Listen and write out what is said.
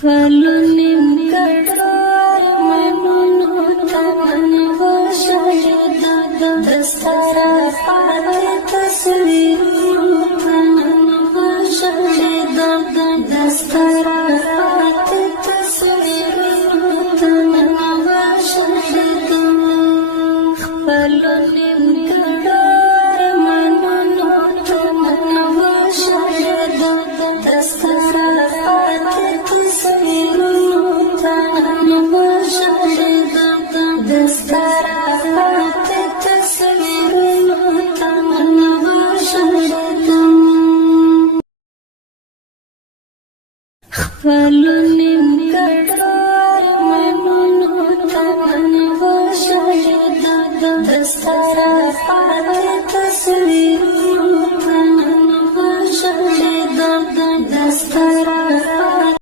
خلونیم کړای منونو تمن وشهد دستارا پات تصویرونو تمن وشهد دستارا پات تصویرونو تمن وشهد خلونیم کړای منونو تمن وشهد دستارا خلونیم کړای منونو تمن وشهد دستارا پات تصویرونو